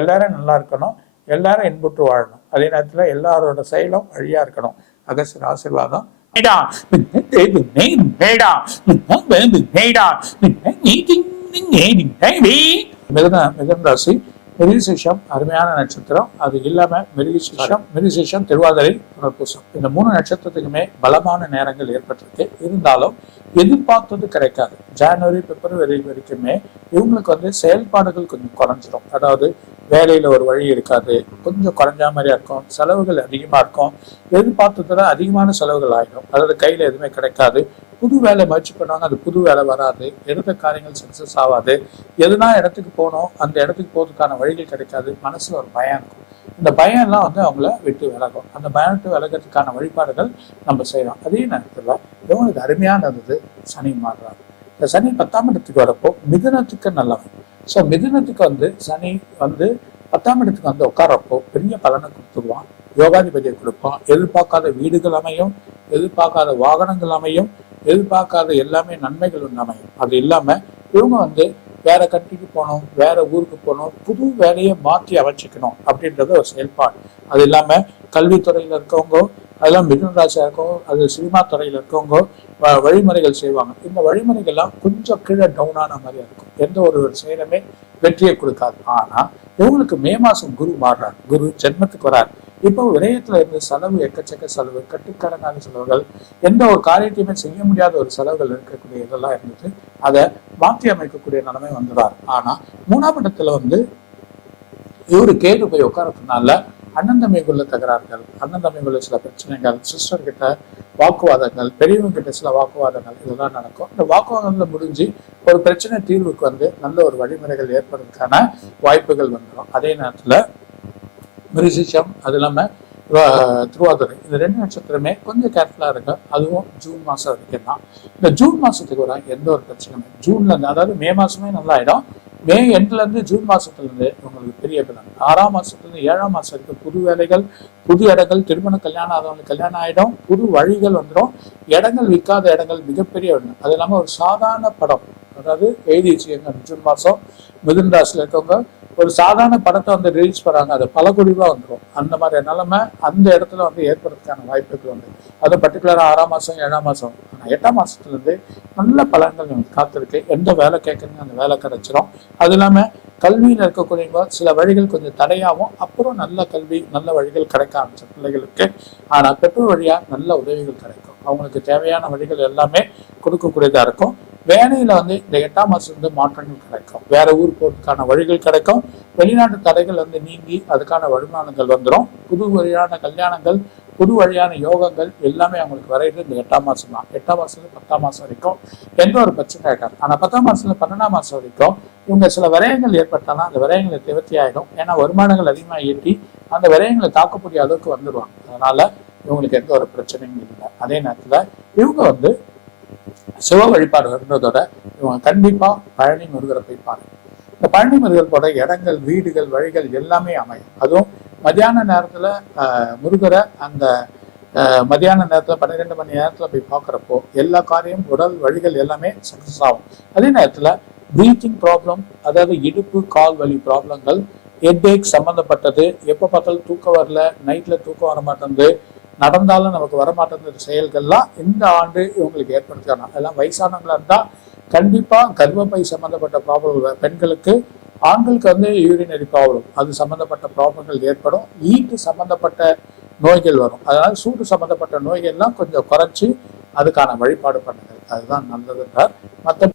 எல்லாரும் நல்லா இருக்கணும். எல்லாரும் இன்புற்று வாழணும். அதே நேரத்தில் எல்லாரோட செயலும் வழியா இருக்கணும். அகஸ்டர் ஆசீர்வாதம் மேடா, மேடா, மேடா, அருமையான நட்சத்திரம். அது இல்லாம மிருகசேஷம் மிருகசேஷம் திருவாதிரை புனர்பூசம். இந்த மூணு நட்சத்திரத்துக்குமே பலமான நேரங்கள் ஏற்பட்டிருக்கு. இருந்தாலும் எதிர்பார்த்தது கிடைக்காது. ஜனவரி பிப்ரவரி வரைக்குமே இவங்களுக்கு வந்து செயல்பாடுகள் கொஞ்சம் குறைஞ்சிரும். அதாவது வேலையில் ஒரு வழி இருக்காது. கொஞ்சம் குறைஞ்ச மாதிரியா இருக்கும். செலவுகள் அதிகமாக இருக்கும். எதிர்பார்த்ததில் அதிகமான செலவுகள் ஆயிடும். அதாவது கையில் எதுவுமே கிடைக்காது. புது வேலை முயற்சி பண்ணுவாங்க. அது புது வேலை வராது. எடுத்த காரியங்கள் சக்ஸஸ் ஆகாது. எதுனா இடத்துக்கு போகணும். அந்த இடத்துக்கு போகிறதுக்கான வழிகள் கிடைக்காது. மனசில் ஒரு பயம் இருக்கும். இந்த பயம்லாம் வந்து அவங்கள விட்டு விலகும். அந்த பயம் விட்டு விலகிறதுக்கான வழிபாடுகள் நம்ம செய்யறோம். அதே நேரத்தில் இவங்களுக்கு அருமையானது. சனி மாறுறாரு. இந்த சனி பத்தாம் இடத்துக்கு வரப்போ மிதனத்துக்கு நல்லவன். ஸோ மிதுனத்துக்கு வந்து சனி வந்து பத்தாம் இடத்துக்கு வந்து உட்காரப்போ பெரிய பலனை கொடுத்துருவான். யோகாதிபதியை கொடுப்பான். எதிர்பார்க்காத வீடுகள் அமையும் எதிர்பார்க்காத வாகனங்கள் அமையும் எதிர்பார்க்காத எல்லாமே நன்மைகள் ஒன்று அமையும். அது இல்லாம இவங்க வந்து வேற கண்ட்ரிக்கு போகணும் வேற ஊருக்கு போகணும் புது வேலையை மாற்றி அமைச்சிக்கணும் அப்படின்றது ஒரு செயல்பாடு. அது இல்லாமல் கல்வித்துறையில் இருக்கவங்க அதெல்லாம் மிதுன ராசியாக இருக்கவங்க அது சினிமா துறையில் இருக்கவங்க வ- வழிமுறைகள் செய்வாங்க. இந்த வழிமுறைகள்லாம் கொஞ்சம் கீழே டவுனான மாதிரியா இருக்கும். எந்த ஒரு செயலுமே வெற்றியை கொடுக்காது. ஆனா இவங்களுக்கு மே மாசம் குரு மாறுறார். குரு ஜென்மத்துக்கு வரார். இப்போ விரயத்துல இருந்து செலவு எக்கச்சக்க செலவு கட்டுக்கடங்கான செலவுகள் எந்த ஒரு காரியத்தையுமே செய்ய முடியாத ஒரு செலவுகள் இருக்கக்கூடிய இதெல்லாம் இருந்தது. அதை மாற்றி அமைக்கக்கூடிய நிலைமை வந்துடுறார் ஆனா மூணாம் இடத்துல வந்து இவரு கேது போய் உட்காரதுனால அண்ணன் தம்பிக்குள்ள தகராறுகள் அண்ணன் தம்பிக்குள்ள சில பிரச்சனைகள் சிஸ்டர் கிட்ட வாக்குவாதங்கள் பெரியவங்க கிட்ட சில வாக்குவாதங்கள் இதெல்லாம் நடக்கும். இந்த வாக்குவாதங்கள்ல முடிஞ்சு ஒரு பிரச்சனை தீர்வுக்கு வந்து நல்ல ஒரு வழிமுறைகள் ஏற்படுறதுக்கான வாய்ப்புகள் வந்துடும். அதே நேரத்துல மிருசிச்சம் அது இல்லாம திருவாதிரை. இந்த ரெண்டு நட்சத்திரமே கொஞ்சம் கேர்ஃபுல்லாக இருக்கு அதுவும் ஜூன் மாதம் வரைக்கும் தான். இந்த ஜூன் மாதத்துக்கு வர எந்த ஒரு பிரச்சனையும் ஜூன்லேருந்து அதாவது மே மாதமே நல்லா ஆகிடும் மே எண்ட்லேருந்து ஜூன் மாதத்துலேருந்து உங்களுக்கு பெரிய பலன். ஆறாம் மாதத்துலேருந்து ஏழாம் மாதம் வரைக்கும் புது வேலைகள் புது இடங்கள் திருமண கல்யாணம் ஆதவங்களுக்கு கல்யாணம் ஆகிடும் புது வழிகள் வந்துடும். இடங்கள் விற்காத இடங்கள் மிகப்பெரிய ஒன்று அது இல்லாமல் ஒரு சாதாரண படம். அதாவது எழுதி வச்சுக்கோங்க ஜூன் மாதம் மிதுன் ராசியில் இருக்கவங்க ஒரு சாதாரண படத்தை வந்து ரிலீஸ் பண்ணாங்க அது பல குழிவாக வந்துடும் அந்த மாதிரி நிலைமை அந்த இடத்துல வந்து ஏற்படுறதுக்கான வாய்ப்புகள் உண்டு. அது பர்டிகுலராக ஆறாம் மாதம் ஏழாம் மாதம் ஆனால் எட்டாம் மாதத்துலேருந்து நல்ல பலன்கள் நமக்கு காத்திருக்கு. எந்த வேலை கேட்குறீங்க அந்த வேலை கிடைச்சிரும். அது இல்லாமல் கல்வியில் இருக்கக்கூடியவங்க சில வழிகள் கொஞ்சம் தடையாகும். அப்புறம் நல்ல கல்வி நல்ல வழிகள் கிடைக்க ஆரம்பிச்ச பிள்ளைகளுக்கு. ஆனால் பெற்றோர் வழியாக நல்ல உதவிகள் கிடைக்கும். அவங்களுக்கு தேவையான வழிகள் எல்லாமே கொடுக்கக்கூடியதாக இருக்கும். வேனையில் வந்து இந்த எட்டாம் மாதத்துலேருந்து வந்து மாற்றங்கள் கிடைக்கும். வேற ஊர் போறதுக்கான வழிகள் கிடைக்கும். வெளிநாட்டு தடைகள் வந்து நீங்கி அதுக்கான வருமானங்கள் வந்துடும் புது வழியான கல்யாணங்கள் புது வழியான யோகங்கள் எல்லாமே அவங்களுக்கு வரையிறது இந்த எட்டாம் மாதம் தான். எட்டாம் மாதத்துலேருந்து பத்தாம் மாதம் வரைக்கும் எந்த ஒரு பிரச்சனை இருக்காது ஆனால் பத்தாம் மாதத்துல பன்னெண்டாம் மாதம் வரைக்கும் இவங்க சில விரயங்கள் ஏற்பட்டாலும் அந்த விரயங்களை நிவர்த்தி ஆகிடும் ஏன்னா வருமானங்கள் அதிகமாக ஈட்டி அந்த விரயங்களை தாக்கக்கூடிய அளவுக்கு வந்துடுவாங்க அதனால இவங்களுக்கு எந்த ஒரு பிரச்சனையும் இல்லை. அதே நேரத்தில் இவங்க வந்து சிவ வழிபாடு வருவதோட இவங்க கண்டிப்பா பழனி முருகரை போய் பாருங்க இந்த பழனி முருகர் போட இடங்கள் வீடுகள் வழிகள் எல்லாமே அமையும். அதுவும் மத்தியான நேரத்துல ஆஹ், முருகரை அந்த ஆஹ், மத்தியான நேரத்துல பன்னிரெண்டு மணி நேரத்துல போய் பார்க்குறப்போ எல்லா காரியம் உடல் வழிகள் எல்லாமே சக்சஸ் ஆகும். அதே நேரத்துல பிரீத்திங் ப்ராப்ளம் அதாவது இடுப்பு கால் வலி ப்ராப்ளங்கள் ஹெட்ஏக் சம்மந்தப்பட்டது எப்போ பார்த்தாலும் தூக்கம் வரல நைட்ல தூக்கம் வர மாட்டேங்குது நடந்தாலும் நமக்கு வர மாட்டேங்குது செயல்கள்லாம் இந்த ஆண்டு இவங்களுக்கு ஏற்படுத்தணும் எல்லாம் வயசானவங்களா இருந்தால் கண்டிப்பா கர்ப்பப்பை சம்பந்தப்பட்ட ப்ராப்ளம் பெண்களுக்கு ஆண்களுக்கு வந்து யூரினரி ப்ராப்ளம் அது சம்பந்தப்பட்ட ப்ராப்ளங்கள் ஏற்படும். ஈட்டு சம்பந்தப்பட்ட நோய்கள் வரும். அதனால சூடு சம்பந்தப்பட்ட நோய்கள்லாம் கொஞ்சம் குறைச்சி அதுக்கான வழிபாடு பண்ணுங்கள். அதுதான் நல்லதுன்றார். மற்ற